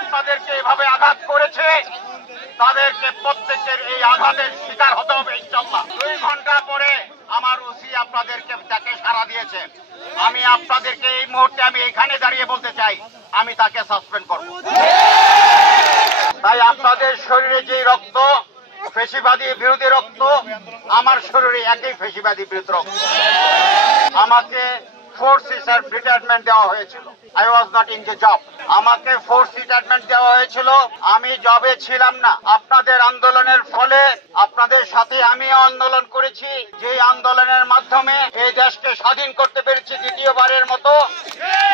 আপনাদেরকে এভাবে আঘাত করেছে তাদেরকে প্রত্যেকের এই আঘাতের শিকার হতে হবে ইনশাআল্লাহ। 2 ঘন্টা পরে আমার ওসি আপনাদেরকে তাকে সাড়া দিয়েছে। আমি আপনাদেরকে এই মুহূর্তে আমি এখানে দাঁড়িয়ে বলতে চাই আমি তাকে সাসপেন্ড করব। তাই আপনাদের শরীরে যে রক্ত ফ্যাসিবাদী বিরোধী রক্ত, আমার শরীরে একই ফ্যাসিবাদী বিরোধী রক্ত। আমাকে ফোর্স রিটায়ারমেন্ট দেওয়া হয়েছিল। I was not in the job. আমাকে ফোর্স রিটায়ারমেন্ট দেওয়া হয়েছিল। আমি জবে ছিলাম না। আপনাদের আন্দোলনের ফলে আপনাদের সাথে আমি আন্দোলন করেছি, যে আন্দোলনের মাধ্যমে এই দেশকে স্বাধীন করতে পেরেছি দ্বিতীয়বারের মতো।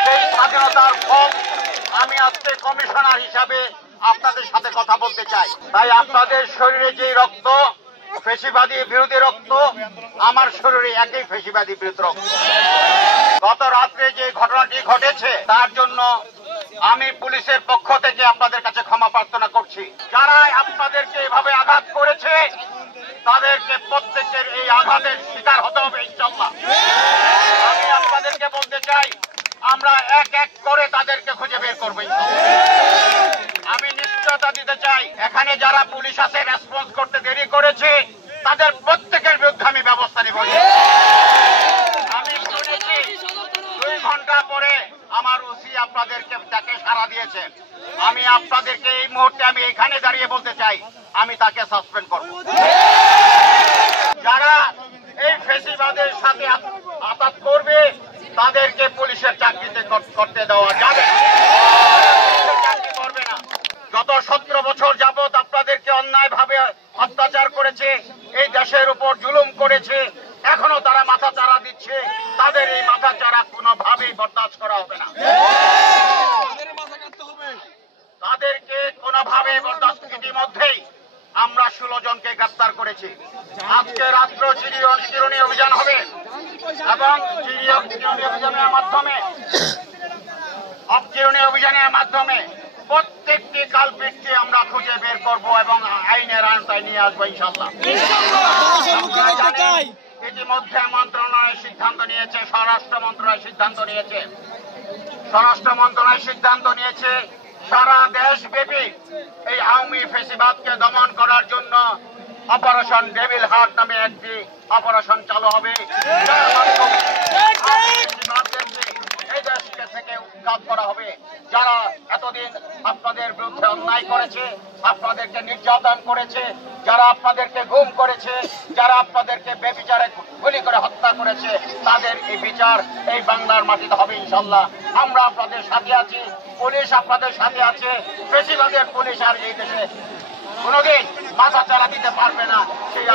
সেই স্বাধীনতার ফল আমি আজকে কমিশনার হিসাবে আপনাদের সাথে কথা বলতে চাই। তাই আপনাদের শরীরে যে রক্ত ফ্যাসিবাদী বিরোধী রক্ত, আমার শরীরে একই ফ্যাসিবাদী বিরোধী রক্ত। গত রাত্রে যে ঘটনাটি ঘটেছে তার জন্য আমি পুলিশের পক্ষ থেকে আপনাদের কাছে ক্ষমা প্রার্থনা করছি। যারা আপনাদেরকে এভাবে আঘাত করেছে তাদেরকে প্রত্যেকের এই আঘাতের শিকার হতে হবে ইনশাআল্লাহ। আমি আপনাদেরকে বলতে চাই আমরা এক এক করে তাদেরকে খুঁজে বের করব। আমি নিশ্চয়তা দিতে চাই এখানে যারা পুলিশ আছে রেসপন্স করতে দেরি করেছে তাদের প্রত্যেকের বিরুদ্ধে আমি ব্যবস্থা নেব। আমি শুনেছি 2 ঘন্টা পরে আমার ওসি আপনাদেরকে তাকে সাড়া দিয়েছে। আমি আপনাদেরকে এই মুহূর্তে আমি এখানে দাঁড়িয়ে বলতে চাই আমি তাকে সাসপেন্ড করব। যারা এই ফ্যাসিবাদের সাথে আঘাত করবে তাদেরকে পুলিশের চাকরিতে করতে দেওয়া যাবে না। চাকরি করবে না। গত 17 বছর যাবৎ আপনাদেরকে অন্যায়ভাবে অত্যাচার করেছে, এই দেশের উপর জুলুম করেছে, এখনো তারা মাথা চারা দিচ্ছে। তাদের এই মাথা চারা কোনোভাবেই বরদাস্ত করা হবে না। তাদেরকে কোনোভাবে বরদাস্ত। ইতিমধ্যেই আমরা 16 জনকে গ্রেফতার করেছি। আজকে রাত্র চিরুনি অভিযান হবে এবং চিরুনি অভিযানের মাধ্যমে প্রত্যেকটি কালপিটকে আমরা খুঁজে বের করব এবং আইনের আওতায় নিয়ে আসবো ইনশাআল্লাহ। ইতিমধ্যে মন্ত্রণালয় সিদ্ধান্ত নিয়েছে, স্বরাষ্ট্র মন্ত্রণালয় সিদ্ধান্ত নিয়েছে সারা দেশব্যাপী এই আওয়ামী ফ্যাসিবাদকে দমন করার জন্য অপারেশন ডেভিল হার্ট নামে একটি অপারেশন চালু হবে। এই দেশকে থেকে উৎখাত করা হবে। যারা এতদিন আপনাদের বিরুদ্ধে অন্যায় করেছে, আপনাদেরকে নির্যাতন করেছে, যারা আপনাদেরকে গুম করেছে, যারা আপনাদেরকে বেবিচারে গুলি করে হত্যা করেছে, তাদের এই বিচার এই বাংলার মাটিতে হবে ইনশাআল্লাহ। আমরা আপনাদের সাথে আছি, পুলিশ আপনাদের সাথে আছে। ফ্যাসিবাদের পুলিশ আর এই দেশে কোনোদিন মাথা চালা দিতে পারবে না। সেই